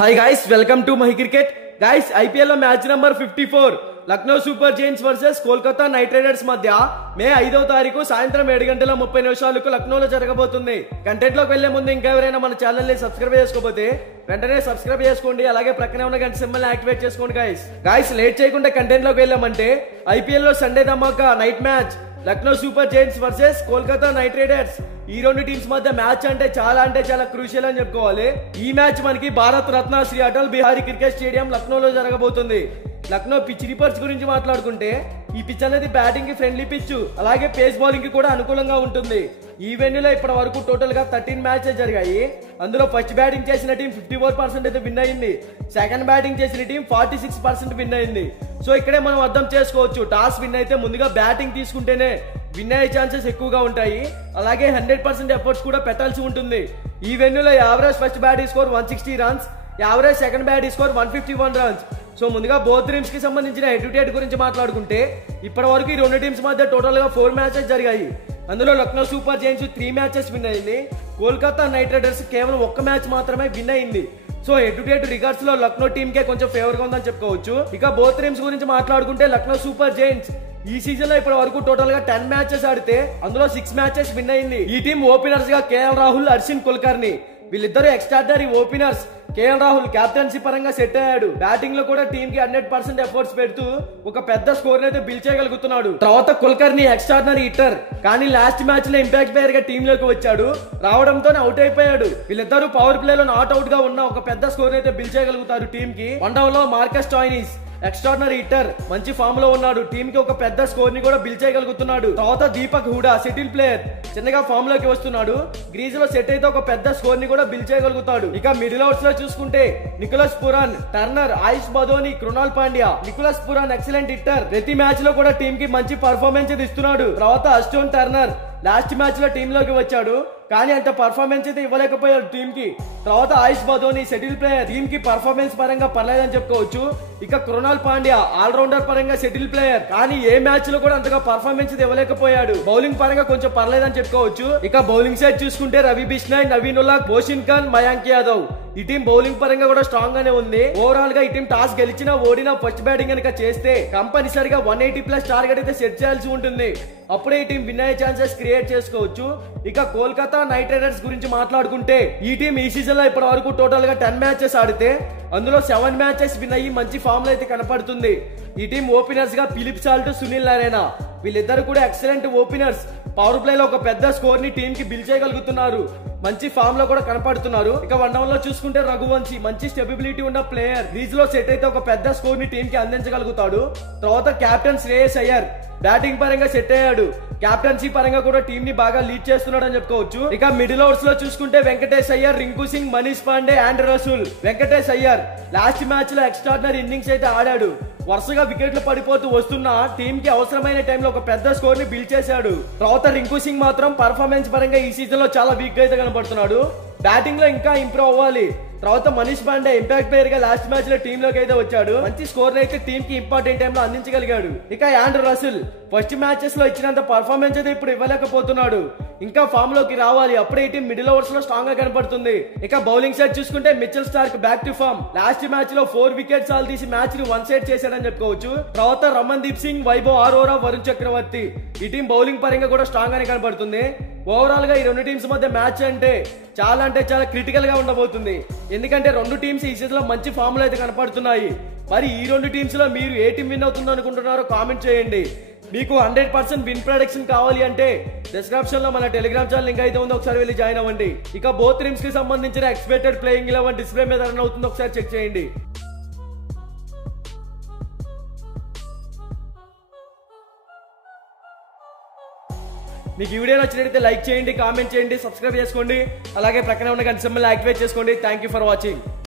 Hi guys, welcome to my cricket. Guys, IPL లో match number 54 Lucknow super giants versus Kolkata knight riders మధ్య May 5వ తారీఖు సాయంత్రం 7:30 లక్నోలో జరగబోతుంది. కంటెంట్ లోకి వెళ్లే ముందు ఇంకెవరైనా మన ఛానల్ ని సబ్స్క్రైబ్ చేసుకోకపోతే వెంటనే సబ్స్క్రైబ్ చేసుకోండి. అలాగే ప్రక్కనే ఉన్న గంట సింబల్ యాక్టివేట్ చేసుకోండి. గైస్ లేట్ చేయకుండా కంటెంట్ లోకి వెళ్ళామంటే ఐపీఎల్ లో సండే ధమాకా night match Lucknow super giants versus Kolkata knight riders. ఈ రెండు టీమ్స్ మధ్య మ్యాచ్ అంటే చాలా క్రూషియల్ అని చెప్పుకోవాలి. ఈ మ్యాచ్ మనకి భారత్ రత్న శ్రీ అటల్ బిహారీ క్రికెట్ స్టేడియం లక్నోలో జరగబోతుంది. లక్నో పిచ్ రిపోర్ట్స్ గురించి మాట్లాడుకుంటే ఈ పిచ్ అనేది బ్యాటింగ్ కి ఫ్రెండ్లీ పిచ్, అలాగే పేస్ బౌలింగ్ కి కూడా అనుకూలంగా ఉంటుంది. ఈ వెన్యూలో ఇప్పటి వరకు టోటల్ గా 13 మ్యాచెస్ జరిగాయి. అందులో ఫస్ట్ బ్యాటింగ్ చేసిన టీం 54% అయితే విన్ అయింది. సెకండ్ బ్యాటింగ్ చేసిన టీం 46% విన్ అయింది. సో ఇక్కడే మనం అర్థం చేసుకోవచ్చు, టాస్ విన్ అయితే ముందుగా బ్యాటింగ్ తీసుకుంటేనే విన్ అయ్యే ఛాన్సెస్ ఎక్కువగా ఉంటాయి. అలాగే 100% ఎఫర్ట్స్ కూడా పెట్టాల్సి ఉంటుంది. ఈ వెన్యూలో average first batting score 160 runs, average second batting score 151 runs. So ముందుగా బోత్ టీమ్స్ కి సంబంధించిన హెడ్ టు హెడ్ గురించి మాట్లాడుకుంటే ఇప్పటి వరకు ఈ రెండు టీమ్స్ మధ్య టోటల్ గా 4 మ్యాచెస్ జరిగాయి. అందులో Lucknow super Giants 3 matches win అయింది. కోల్కతా నైట్ రైడర్స్ కేవలం 1 మ్యాచ్ మాత్రమే విన్ అయింది. So head to head records లో లక్నో టీమ్ కే కొంచెం ఫేవర్ గా ఉందని చెప్పుకోవచ్చు. ఇక బోత్ టీమ్స్ గురించి మాట్లాడుకుంటే లక్నో సూపర్ జైంట్స్ ఈ సీజన్ లో ఇప్పటి వరకు టోటల్ గా 10 మ్యాచెస్ ఆడితే అందులో 6 మ్యాచెస్ విన్ అయింది. ఈ టీం ఓపెనర్స్ గా కేఎల్ రాహుల్, హర్షిన్ కుల్కర్ని వీళ్ళిద్దరు extraordinary openers. KL Rahul captaincy పరంగా సెట్ అయ్యాడు. బ్యాటింగ్ లో కూడా టీమ్ కి 100% ఎఫర్ట్స్ పెడుతూ ఒక పెద్ద స్కోర్ అయితే బిల్డ్ చేయగలుగుతున్నాడు. తర్వాత కుల్కర్ని ఎక్స్ట్రాడనరీ హిట్టర్, కానీ లాస్ట్ మ్యాచ్ లో ఇంపాక్ట్ ప్లేయర్ గా టీమ్ లోకి వచ్చాడు. రావడంతోనే అవుట్ అయిపోయాడు. వీళ్ళిద్దరు పవర్ ప్లే లో నాట్ అవుట్ గా ఉన్న ఒక పెద్ద స్కోర్ అయితే బిల్డ్ చేయగలుగుతారు టీమ్ కి. వన్ డౌన్ లో మార్కస్ స్టాయినిస్ ఎక్స్ట్రాడనరీ హిట్టర్, మంచి ఫామ్ లో ఉన్నాడు. టీమ్ కి ఒక పెద్ద స్కోర్ ని కూడా బిల్డ్ చేయగలుగుతున్నాడు. తర్వాత దీపక్ హూడా సెటిల్ ప్లేయర్, చిన్నగా ఫామ్ లోకి వస్తున్నాడు. గ్రీజ్ లో సెట్ అయితే ఒక పెద్ద స్కోర్ ని కూడా బిల్డ్ చేయగలుగుతాడు. ఇక మిడిల్ అవుట్స్ లో చూసుకుంటే Nicholas Pooran, Turner, Ayush Badoni, Krunal Pandya. Nicholas Pooran excellent hitter, ప్రతి మ్యాచ్ లో కూడా టీమ్ కి మంచి పర్ఫార్మెన్స్ ఇస్తున్నాడు. తర్వాత అస్టోన్ టర్నర్ లాస్ట్ మ్యాచ్ లో టీమ్ లోకి వచ్చాడు, కానీ అంత పర్ఫార్మెన్స్ అయితే ఇవ్వలేకపోయాడు టీమ్ కి. తర్వాత ఆయుష్ బదోని సెటిల్ ప్లేయర్, టీమ్ కి పర్ఫార్మెన్స్ పరంగా పర్లేదని చెప్పుకోవచ్చు. ఇక కృణాల్ పాండ్యా ఆల్రౌండర్ పరంగా సెటిల్ ప్లేయర్, కానీ ఏ మ్యాచ్ లో కూడా అంతగా పర్ఫార్మెన్స్ ఇవ్వలేకపోయాడు. బౌలింగ్ పరంగా కొంచెం పర్లేదని చెప్పుకోవచ్చు. ఇక బౌలింగ్ సైడ్ చూసుకుంటే రవి బిష్నాయ్, నవీన్ ఉల్లాహ్, బోషిన్ ఖాన్, మయాంక్ యాదవ్. ఈ టీం బౌలింగ్ పరంగా కూడా స్ట్రాంగ్ గానే ఉంది. ఓవరాల్ గా ఈ టీం టాస్ గెలిచినా ఓడినా ఫస్ట్ బ్యాటింగ్ కనుక చేస్తే కంపల్సరిగా 180+ టార్గెట్ అయితే సెట్ చేయాల్సి ఉంటుంది. అప్పుడే ఈ టీం విన్ అయ్యే ఛాన్సెస్ క్రియేట్ చేసుకోవచ్చు. ఇక కోల్కతా నైట్ రైడర్స్ గురించి మాట్లాడుకుంటే ఈ టీం ఈ సీజన్ లో ఇప్పటి వరకు టోటల్ గా 10 మ్యాచెస్ ఆడితే అందులో 7 మ్యాచెస్ విన్ అయ్యి మంచి ఫామ్ లో అయితే కనపడుతుంది. ఈ టీం ఓపెనర్స్ గా ఫిలిప్ సాల్ట్, సునీల్ నారాయణ వీళ్ళిద్దరు కూడా ఎక్సలెంట్ ఓపెనర్స్. పవర్ ప్లే లో ఒక పెద్ద స్కోర్ ని టీమ్ కి బిల్డ్ చేయగలుగుతున్నారు. మంచి ఫామ్ లో కూడా కనపడుతున్నారు. ఇక వన్ డౌన్ లో చూసుకుంటే రఘువంశీ మంచి స్టెబిలిటీ ఉన్న ప్లేయర్. రీజ్ లో సెట్ అయితే ఒక పెద్ద స్కోర్ ని టీమ్ కి అందించగలుగుతాడు. తర్వాత కెప్టెన్ శ్రేయస్ అయ్యర్ బ్యాటింగ్ పరంగా సెట్ అయ్యాడు. కెప్టెన్సీ పరంగా కూడా టీమ్ ని బాగా లీడ్ చేస్తున్నాడు అని చెప్పుకోవచ్చు. ఇక మిడిల్ ఓవర్స్ లో చూసుకుంటే Venkatesh Iyer, Rinku Singh, Manish Pandey, Andre Russell. Venkatesh Iyer last match లో ఎక్స్ట్రాడినరీ ఇన్నింగ్స్ అయితే ఆడాడు. వరుసగా వికెట్లు పడిపోతూ వస్తున్న టీమ్ కి అవసరమైన టైంలో ఒక పెద్ద స్కోర్ ని బిల్డ్ చేశాడు. తర్వాత రింకు సింగ్ మాత్రం పర్ఫార్మెన్స్ పరంగా ఈ సీజన్ లో చాలా వీక్ గా అయితే కనబడుతున్నాడు. బ్యాటింగ్ లో ఇంకా ఇంప్రూవ్ అవ్వాలి. తర్వాత మనీష్ పాండే ఇంపాక్ట్ ప్లేయర్ గా లాస్ట్ మ్యాచ్ లో టీమ్ లోకి అయితే వచ్చాడు. మంచి స్కోర్ అయితే టీమ్ కి ఇంపార్టెంట్ టైం లో అందించగలిగాడు. ఇక ఆండ్రే రసూల్ ఫస్ట్ మ్యాచెస్ లో ఇచ్చినంత పర్ఫార్మెన్స్ అయితే ఇప్పుడు ఇవ్వలేకపోతున్నాడు. ఇంకా ఫామ్ లోకి రావాలి, అప్పుడే ఈ టీం మిడిల్ ఓవర్స్ లో స్ట్రాంగ్ గా కనపడుతుంది. ఇక బౌలింగ్ సైడ్ చూసుకుంటే Mitchell Starc back to form. Last match లో 4 వికెట్స్ ఆల్ తీసి మ్యాచ్ ని 1 సైడ్ చేశాడని చెప్పుకోవచ్చు. తర్వాత రమన్ దీప్ సింగ్, వైభవ్ ఆరోరా, వరుణ్ చక్రవర్తి. ఈ టీం బౌలింగ్ పరంగా కూడా స్ట్రాంగ్ గానే కనపడుతుంది. ఓవరాల్ గా ఈ రెండు టీమ్స్ మధ్య మ్యాచ్ అంటే చాలా క్రిటికల్ గా ఉండబోతుంది. ఎందుకంటే రెండు టీమ్స్ ఈ సీజన్ లో మంచి ఫామ్ లో అయితే కనపడుతున్నాయి. మరి ఈ రెండు టీమ్స్ లో మీరు ఏ టీం విన్ అవుతుందో అనుకుంటున్నారో కామెంట్ చేయండి. మీకు 100% విన్ ప్రొడక్షన్ కావాలి అంటే డిస్క్రిప్షన్ లో మన టెలిగ్రామ్ ఛానల్ లింక్ అయితే ఉంది, ఒకసారి వెళ్ళి జాయిన్ అవ్వండి. ఇక బోత్ టీమ్స్ కి సంబంధించిన ఎక్స్పెక్టెడ్ ప్లేయింగ్ 11 డిస్ప్లే మీద రన్ అవుతుందో ఒకసారి చెక్ చేయండి. మీకు ఈ వీడియో నచ్చినట్లయితే లైక్ చేయండి, కామెంట్ చేయండి, సబ్స్క్రైబ్ చేసుకోండి. అలాగే ప్రక్కనే ఉన్న గంట సింబల్ యాక్టివేట్ చేసుకోండి. Thank you for watching.